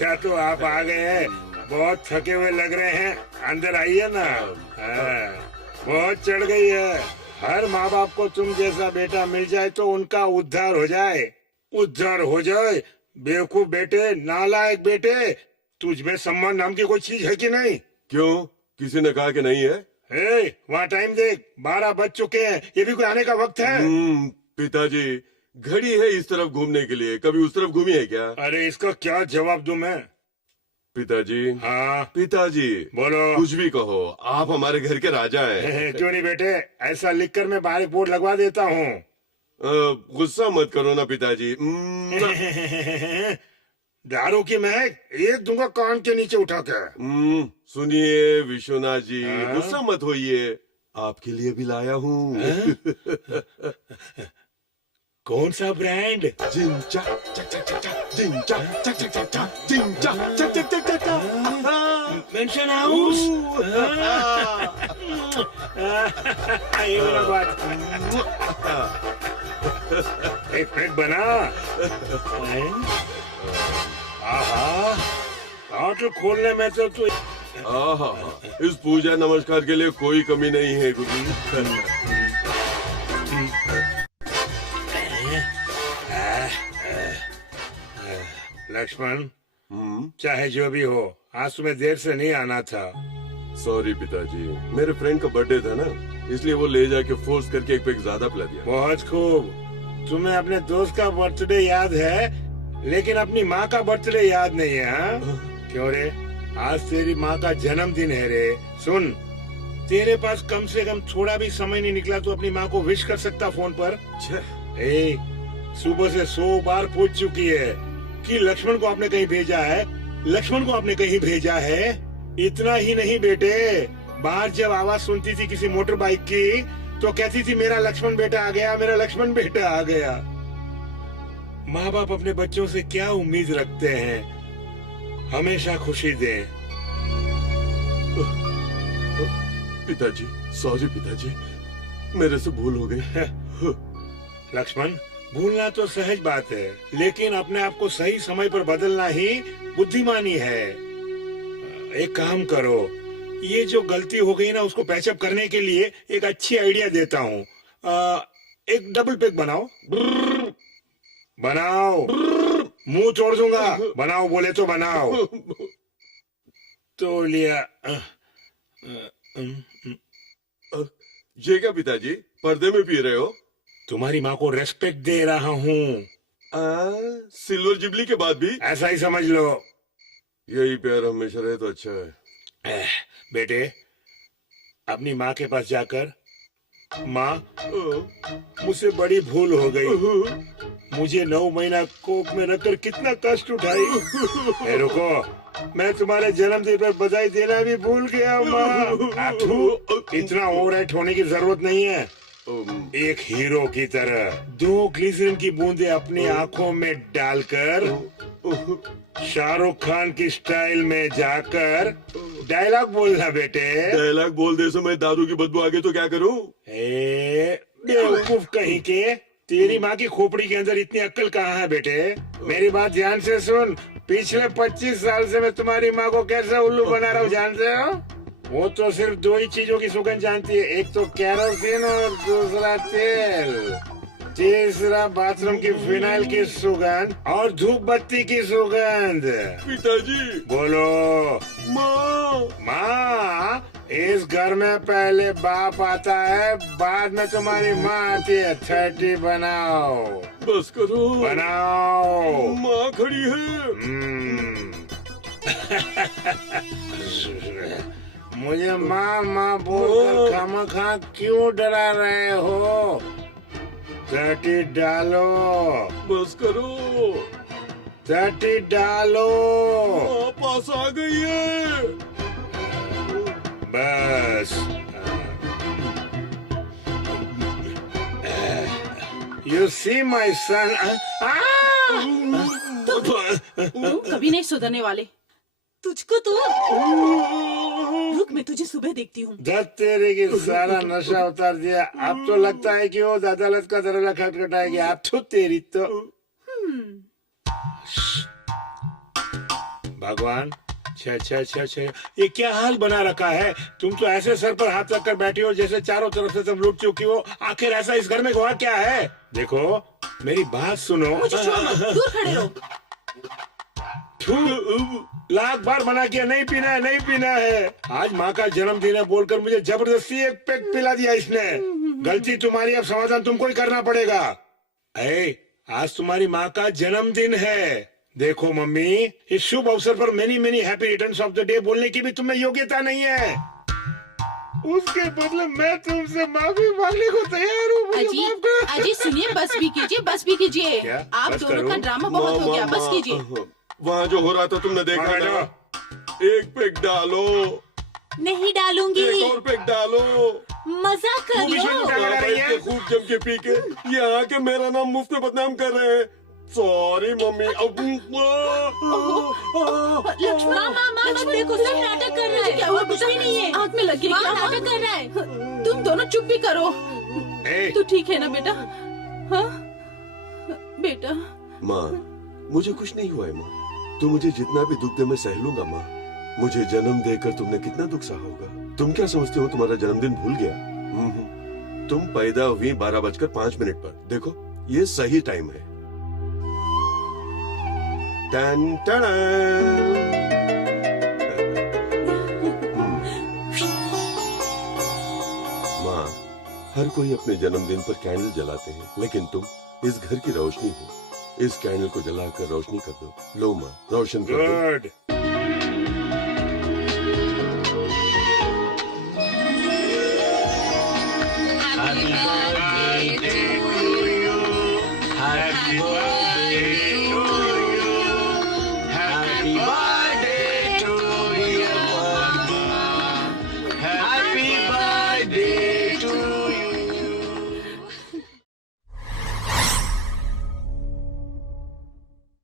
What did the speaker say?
अच्छा तो आप आ गए हैं। बहुत थके हुए लग रहे हैं, अंदर आइए ना। बहुत चढ़ गई है। हर माँ बाप को तुम जैसा बेटा मिल जाए तो उनका उद्धार हो जाए। उद्धार हो जाए। बेवकूफ बेटे, नालायक बेटे, तुझ में सम्मान नाम की कोई चीज है कि नहीं? क्यों, किसी ने कहा कि नहीं है? वहाँ टाइम देख, 12 बज चुके हैं। ये भी कोई आने का वक्त है? पिताजी, घड़ी है इस तरफ घूमने के लिए, कभी उस तरफ घूमी है क्या? अरे इसका क्या जवाब दूं मैं? पिताजी। हाँ पिताजी। बोलो। कुछ भी कहो, आप हमारे घर के राजा हैं। क्यों नहीं बेटे, ऐसा लिखकर मैं बाहर एक बोर्ड लगवा देता हूँ। गुस्सा मत करो ना पिताजी। दारू की महक एक दूंगा कान के नीचे उठा के। सुनिए विश्वनाथ जी, हाँ? गुस्सा मत होइए, आपके लिए भी लाया हूँ। कौन सा ब्रांड? जिंचा चक चक चक चक, जिंचा चक चक चक चक, जिंचा चक चक चक चक चक। Mansion House. ये मेरा बात। एक पैक बना। आहा, होटल खोलने में तो तू। आहा, इस पूजा नमस्कार के लिए कोई कमी नहीं है गुरु। लक्ष्मण, चाहे जो भी हो, आज तुम्हें देर से नहीं आना था। सॉरी पिताजी, मेरे फ्रेंड का बर्थडे था ना, इसलिए वो ले जाके फोर्स करके एक पैक ज्यादा पिला दिया। बहुत खूब। तुम्हें अपने दोस्त का बर्थडे याद है, लेकिन अपनी माँ का बर्थडे याद नहीं है। हाँ? क्यों रे? आज तेरी माँ का जन्मदिन है रे। सुन, तेरे पास कम से कम थोड़ा भी समय नहीं निकला तो अपनी माँ को विश कर सकता फोन पर? सुबह से 100 बार पूछ चुकी है कि लक्ष्मण को आपने कहीं भेजा है, लक्ष्मण को आपने कहीं भेजा है। इतना ही नहीं बेटे, बाहर जब आवाज सुनती थी किसी मोटर बाइक की तो कहती थी मेरा लक्ष्मण बेटा आ गया, मेरा लक्ष्मण बेटा आ गया। माँ बाप अपने बच्चों से क्या उम्मीद रखते हैं? हमेशा खुशी दें। पिताजी, सॉरी पिताजी, मेरे से भूल हो गई। लक्ष्मण, भूलना तो सहज बात है, लेकिन अपने आप को सही समय पर बदलना ही बुद्धिमानी है। एक काम करो, ये जो गलती हो गई ना उसको पैचअप करने के लिए एक अच्छी आइडिया देता हूँ। एक डबल पैक बनाओ। बनाओ। मुंह तोड़ दूंगा। बनाओ बोले तो बनाओ। तो लिया। ये क्या पिताजी, पर्दे में पी रहे हो? तुम्हारी माँ को रेस्पेक्ट दे रहा हूँ। सिल्वर जुबली के बाद भी ऐसा ही समझ लो। यही प्यार हमेशा रहे तो अच्छा है। बेटे, अपनी माँ के पास जाकर, माँ मुझसे बड़ी भूल हो गई, मुझे 9 महीना कोख में रखकर कितना कष्ट उठाई। रुको, मैं तुम्हारे जन्मदिन पर बधाई देना भी भूल गया माँ। इतना ओवरएक्ट होने की जरूरत नहीं है। एक हीरो की तरह 2 ग्लिसरीन की बूंदे अपनी आंखों में डालकर शाहरुख खान की स्टाइल में जाकर डायलॉग बोलना बेटे। डायलॉग बोल दे समय दारू की बदबू आ गई तो क्या करूं? बेवकूफ कहीं के, तेरी माँ की खोपड़ी के अंदर इतनी अक्ल कहाँ है बेटे? मेरी बात ध्यान से सुन। पिछले 25 साल से मैं तुम्हारी माँ को कैसा उल्लू बना रहा हूँ जानते हो? वो तो सिर्फ 2 ही चीजों की सुगंध जानती है, एक तो कैरोसिन और दूसरा तेल, तीसरा बाथरूम की फिनाइल की सुगंध और धूप बत्ती की सुगंध। पिताजी। बोलो। माँ। माँ, इस घर में पहले बाप आता है, बाद में तुम्हारी माँ आती है। 30 बनाओ। बस करो। बनाओ। माँ खड़ी है। मुझे माँ माँ बोलकर खामखा क्यों डरा रहे हो? 30 डालो। बस करो। 30 डालो। माँ पास आ गई है। बस। You see my son? तुम कभी नहीं सुधरने वाले। तुझको तो रुक, मैं तुझे सुबह देखती हूँ। दत्त तेरे की सारा नशा उतार दिया। अब तो लगता है कि वो अदालत का दरवाजा खटखटाएगी। आप तो तेरी तो भगवान, छे छे छे छे, ये क्या हाल बना रखा है? तुम तो ऐसे सर पर हाथ रखकर बैठी हो जैसे चारों तरफ से सब लूट चुकी हो। आखिर ऐसा इस घर में हुआ क्या है? देखो मेरी बात सुनो। मुझे छोड़ दो, दूर खड़े रहो। लाख बार मना किया, नहीं पीना है, नहीं पीना है। आज माँ का जन्मदिन है बोलकर मुझे जबरदस्ती एक पैक पिला दिया इसने। गलती तुम्हारी, अब समाधान तुमको ही करना पड़ेगा। आज तुम्हारी माँ का जन्मदिन है। देखो मम्मी, इस शुभ अवसर पर many many happy returns of the day बोलने की भी तुम्हें योग्यता नहीं है। उसके बदले मैं तुमसे माफी मांगने को तैयार हूँ। अजी, अजी सुनिए, बस भी कीजिए, बस भी कीजिए। क्या? आप बस दोनों करूं? का ड्रामा बहुत हो गया, बस कीजिए। वहाँ जो हो रहा था तुमने देखा वहाँ ना? एक पेग डालो, नहीं डालूंगी। एक और पेग डालो। मजाक कर तू भी रही शुरू हो। कर। लगा रही है? खूब जम के पी के यहाँ के मेरा नाम मुफ्त में बदनाम कर रहे हैं। Sorry mummy. लक्ष्मण देखो, सब नाटक कर रहा है। क्या हुआ? कुछ भी नहीं है। आग में लगी क्या? नाटक कर रहा है। तुम दोनों चुप भी करो। तू ठीक है ना बेटा? हाँ बेटा। माँ, मुझे कुछ नहीं हुआ है माँ। तू मुझे जितना भी दुख दे मैं सह लूंगा माँ। मुझे जन्म देकर तुमने कितना दुख सहा होगा। तुम क्या समझते हो तुम्हारा जन्मदिन भूल गया? तुम पैदा हुई 12:05 पर। देखो ये सही टाइम है। टन टन। माँ, हर कोई अपने जन्मदिन पर कैंडल जलाते हैं, लेकिन तुम इस घर की रोशनी हो। इस कैंडल को जलाकर रोशनी कर दो। लो माँ, रोशन कर दो। गुड।